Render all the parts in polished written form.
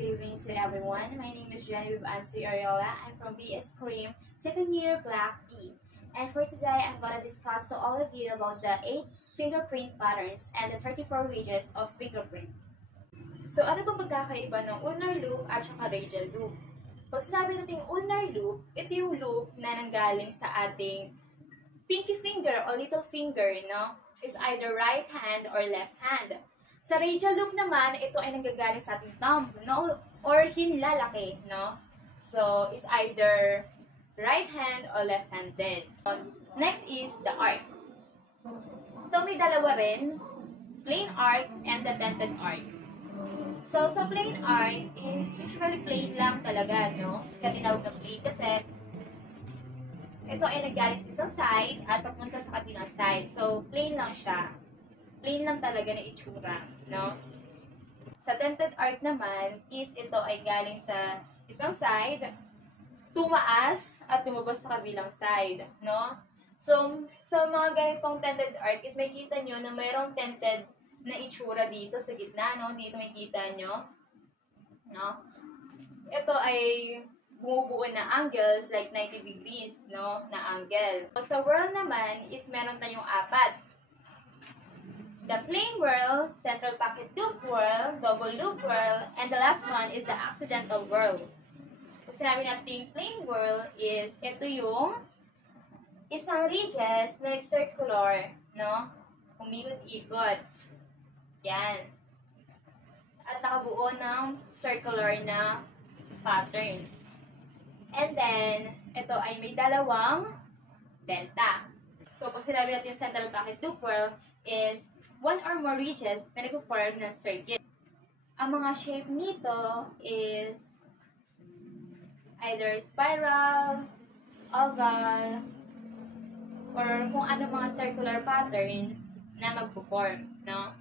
good evening to everyone. My name is Genevieve Ansu Ariola. I'm from BS Cream, second year Black B. And for today, I'm going to discuss to all of you about the 8 fingerprint patterns and the 34 ranges of fingerprint. So ano bang magkakaiba ng ulnar loop at saka radial loop? Pag sinabi natin ulnar loop, ito yung loop na nanggaling sa ating pinky finger or little finger, no? Is either right hand or left hand. Sa radial loop naman, ito ay nanggagaling sa ating thumb, no? Or hinlalaki, no? So, it's either right hand or left-handed. Next is the arc. So, may dalawa rin, plain arc and the dented arc. So, sa plain arc is usually plain lang talaga, no? Kaya tinawag na plain kasi ito ay naggaling sa isang side at papunta sa kabilang side. So, plain lang siya. Plain lang talaga na itsura, no? Sa dented arc naman, is ito ay galing sa isang side, tumaas at lumabas sa kabilang side, no? So, sa mga ganitong dented arc is may kita nyo na mayroong dented na itsura dito sa gitna, no? Dito may kita nyo, no? Ito ay bumubuo na angles like 90 degrees, no? Na angle. So, sa whirl naman is meron tayong 4. The plain whirl, central pocket loop whirl, double loop whirl, and the last one is the accidental whirl. Kung sinabi natin plain whirl is, ito yung isang ridges na circular, no? Umikot-ikot. Yan. At nakabuo ng circular na pattern. And then, ito ay may dalawang delta. So, pag sinabi natin central pocket loop whirl is one or more ridges na nag-form ng circuit. Ang mga shape nito is either spiral, oval, or kung ano mga circular pattern na magpo-form, no?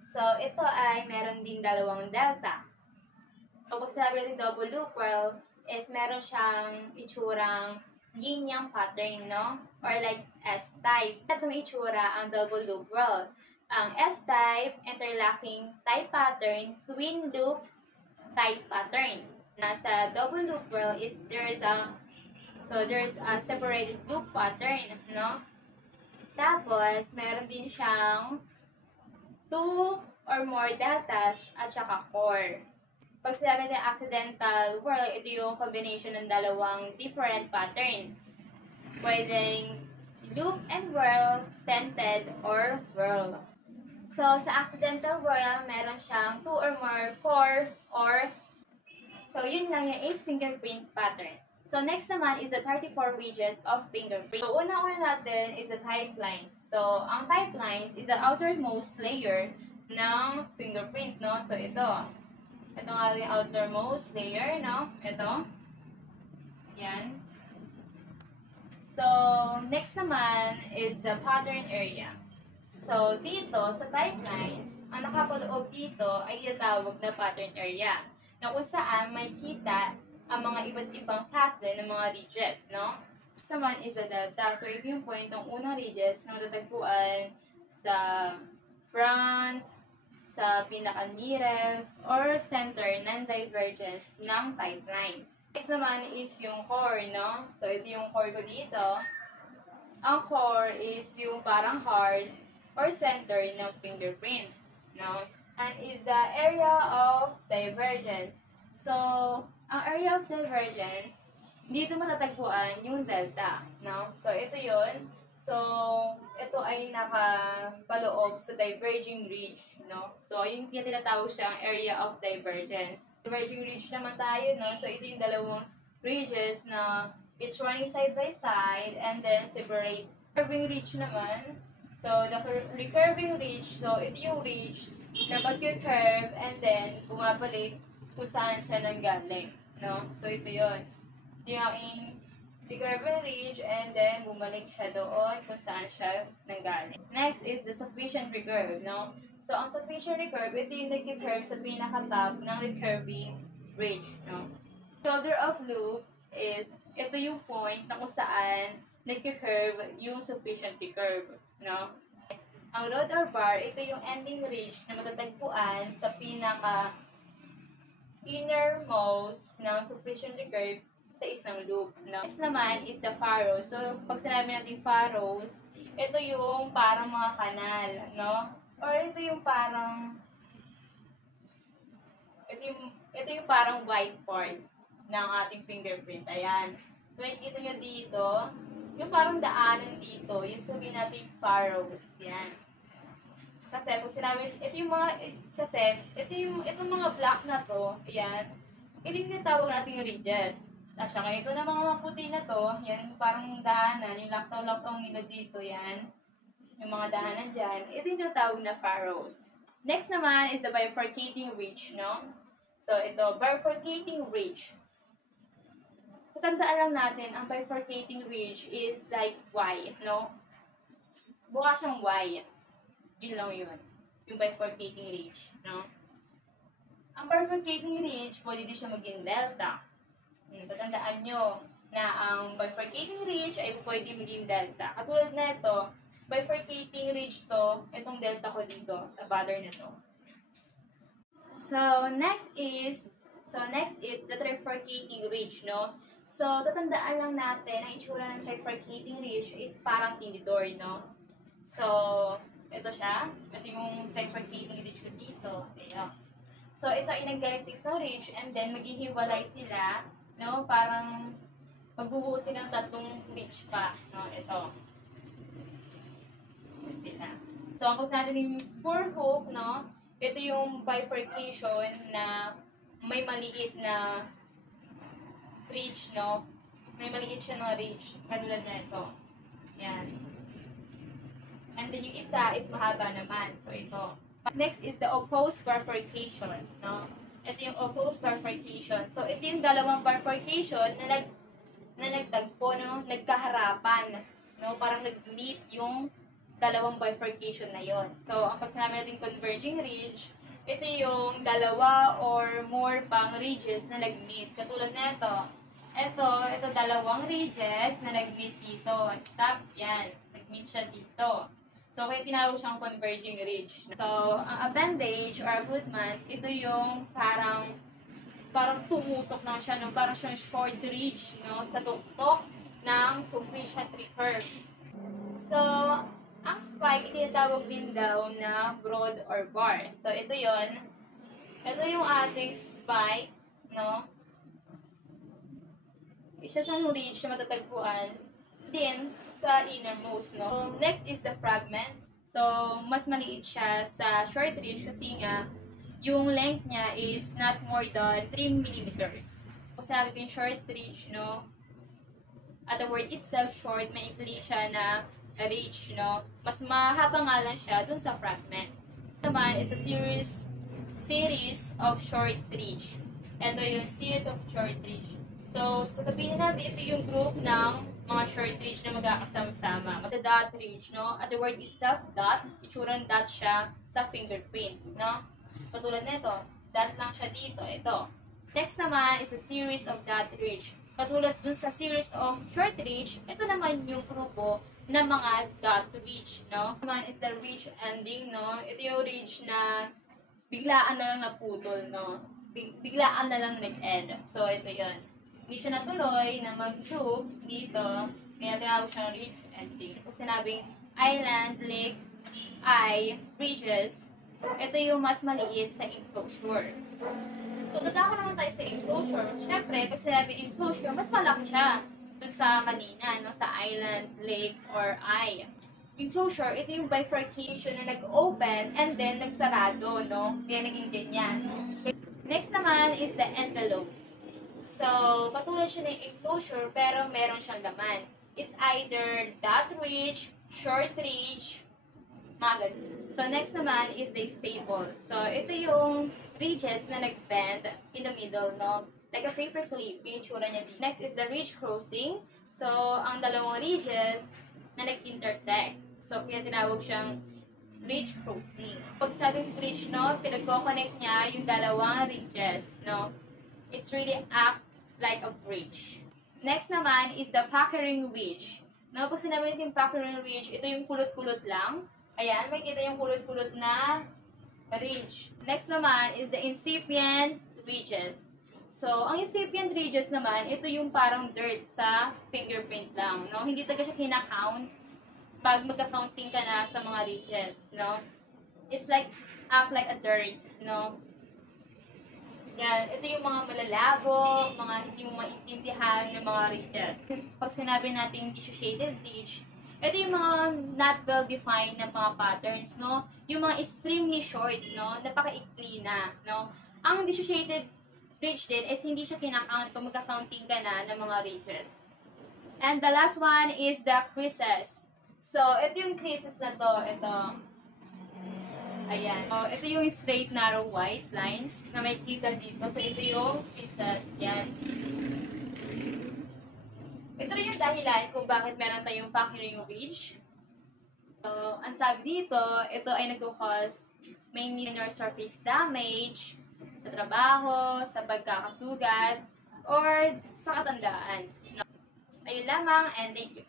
So, ito ay meron din dalawang delta. So, pag sinabi natin double loop whirl is meron siyang itsurang yin-yang pattern, no? Or like S-type. Itong itsura ang double loop whirl. Ang S-type, interlocking type pattern, twin loop type pattern. Nasa double loop whirl is there's a separated loop pattern, no? Tapos, meron din siyang 2 or more deltas at saka core. Pag sinabi ng accidental whirl, ito yung combination ng dalawang different pattern. Pwedeng loop and whirl, dented, or whirl. So, sa accidental whirl, meron siyang 2 or more core or so, yun lang yung 8 fingerprint patterns. So, next naman is the 34 ranges of fingerprint. So, una-una natin is the type lines. So, ang type lines is the outermost layer ng fingerprint, no? So, ito. Ito nga yung outermost layer, no? Ito. Yan. So, next naman is the pattern area. So, dito, sa type lines, ang nakapaloob dito ay tinatawag na pattern area, na kung saan may kita ang mga iba't ibang klase ng mga ridges, no? Next naman is the delta. So, ito yung point ng unang ridges na matatagpuan sa front, sa pinaka-nearest, or center ng divergence ng type lines. Next naman is yung core, no? So, ito yung core ko dito. Ang core is yung parang heart or center ng fingerprint, no? And is the area of divergence. So, ang area of divergence, dito matatagpuan yung delta, no? So, ito yun. So, ito ay nakapaloob sa diverging ridge, no? So, yung tinatawag siyang area of divergence. Diverging ridge naman tayo, no? So, ito yung dalawang ridges na it's running side by side and then separate. Curving ridge naman. So, the recurving ridge, so ito yung ridge na mag-curve and then bumabalik kung saan siya nanggaling, no? So, ito yun. Ito yung aking recurving ridge and then bumalik siya doon kung saan siya nanggaling. Next is the sufficient recurve, no? So, ang sufficient recurve, ito yung nag-curve sa pinaka-top ng recurving ridge, no? Shoulder of loop is, ito yung point na kung saan nag-curve yung sufficient recurve, no? Ang rod or bar, ito yung ending ridge na matatagpuan sa pinaka innermost ng sufficiently curved sa isang loop. No? Next naman is the furrows. So, pag sinabi natin furrows, ito yung parang mga kanal, no? Or ito yung parang ito yung parang white part ng ating fingerprint. Ayan. So, makikita nyo dito, yung parang daanan dito, yung sabihin natin furrows. Yan. Kasi, pag sinabi, itong mga black na to, ayan, ito yung tawag natin yung ridges. At saka ito na mga puti na to, yan, parang daanan, yung laktaw-laktaw nila dito, yan. Yung mga daanan dyan, ito yung tawag na furrows. Next naman is the bifurcating ridge, no? So, ito, bifurcating ridge. So, tandaan lang natin, ang bifurcating ridge is like Y, no? Buka siyang Y. Yun lang yun. Yung bifurcating ridge, no? Ang bifurcating ridge, pwede din siya maging delta. Tatandaan nyo na ang bifurcating ridge ay pwede maging delta. Katulad na ito, bifurcating ridge to, itong delta ko dito sa pattern na to. So, next is the trifurcating ridge, no? So, tatandaan lang natin, ang itsura ng trifurcating ridge is parang tinidor, no? So, ito siya. Ito yung trifurcating ridge ko dito. Ayan. So, ito ay nag-galaxy sa ridge and then maghihiwalay sila, no? Parang magbubuo silang tatlong ridge pa, no? Ito. Sila. So, ang pag natin yung spur hook, no? Ito yung bifurcation na may maliit na ridge, no? May maliit siya na ridge, katulad na ito. Yan. And then yung isa is mahaba naman. So, ito. Next is the opposed bifurcation, no? Ito yung opposed bifurcation. So, ito yung dalawang bifurcation na nagtagpo, no? Nagkaharapan, no? Parang nag-meet yung dalawang bifurcation na yon. So, ang pag sinabi natin converging ridge, ito yung dalawa or more pang ridges na nag-meet. Katulad na ito. Ito dalawang ridges na nag-meet dito. Stop, yan. Nag-meet siya dito. So, kaya tinawag siyang converging ridge. So, ang appendage or abutment, ito yung parang tumusok na siya, no? Parang siyang short ridge, no? Sa tuktok ng sufficiently curved. So, ang spike, itinatawag din daw na broad or bar. So, ito yon. Ito yung ating spike, no? Isa siyang ridge na matatagpuan din sa innermost, no? So, next is the fragment. So, mas maliit siya sa short ridge kasi nga, yung length niya is not more than 3 millimeters. Kung sabi ko yung short ridge, no? At the word itself, short, may ikli siya na ridge, no? Mas mahaba nga lang siya dun sa fragment. Naman is a series of short ridge. Ito yung series of short ridge. So, sasabihin natin, ito yung group ng mga short ridge na magkakasama-sama. Magda-dot ridge, no? At the word itself, dot, itsurang dot siya sa fingerprint, no? Patulad na ito, dot lang siya dito, ito. Next naman is a series of dot ridge. Katulad dun sa series of short ridge, ito naman yung grupo na mga dot ridge, no? Naman is the ridge ending, no? Ito yung ridge na biglaan na lang naputol, no? Biglaan na lang nag-end. So, ito yun. Hindi siya natuloy na mag-loop dito, kaya tinawag siyang ridge ending. Kung sinabing island, lake, ridges, ito yung mas maliit sa enclosure. So, dadako naman tayo sa enclosure. Siyempre, pag sinabi enclosure, mas malaki siya dun sa kanina, no? Sa island, lake, or eye. Enclosure, ito yung bifurcation na nag-open and then nagsarado, no? Kaya naging ganyan. Next naman is the envelope. So, katulad siya ng enclosure, pero meron siyang laman. It's either dot ridge, short ridge, mga ganun. So, next naman is the staple. So, ito yung ridges na nag-bend in the middle, no? Like a paper clip, yung itsura niya dito. Next is the ridge crossing. So, ang dalawang ridges na nag-intersect. So, kaya tinawag siyang ridge crossing. Pag sabing ridge, no, pinag-connect niya yung dalawang ridges, no? It's really act like a bridge. Next naman is the puckering ridge. No, pag sinabi natin puckering ridge, ito yung kulot-kulot lang. Ayan, makikita yung kulot-kulot na ridge. Next naman is the incipient ridges. So, ang incipient ridges naman, ito yung parang dirt sa fingerprint lang, no? Hindi talaga siya kinakount pag magka-counting ka na sa mga ridges, no? It's like, act like a dirt, no? Yan, ito yung mga malalabo, mga hindi mo maintindihan ng mga ridges. Pag sinabi natin dissociated ridge, ito yung mga not well-defined na mga patterns, no? Yung mga extremely short, no? Napaka-ikli na, no? Ang dissociated ridge din is hindi siya kinakount pag magka-counting ka na ng mga ridges. And the last one is the creases. So, ito yung creases na to. Ito. Ayan. So, ito yung straight, narrow, white lines na may kita dito. So, ito yung creases. Yan. Ito rin yung dahilan kung bakit meron tayong Pachyring ridge. So, ang sabi dito, ito ay nagkukause mainly inner surface damage sa trabaho, sa pagkakasugat, or sa katandaan. Ayun lamang, and thank you.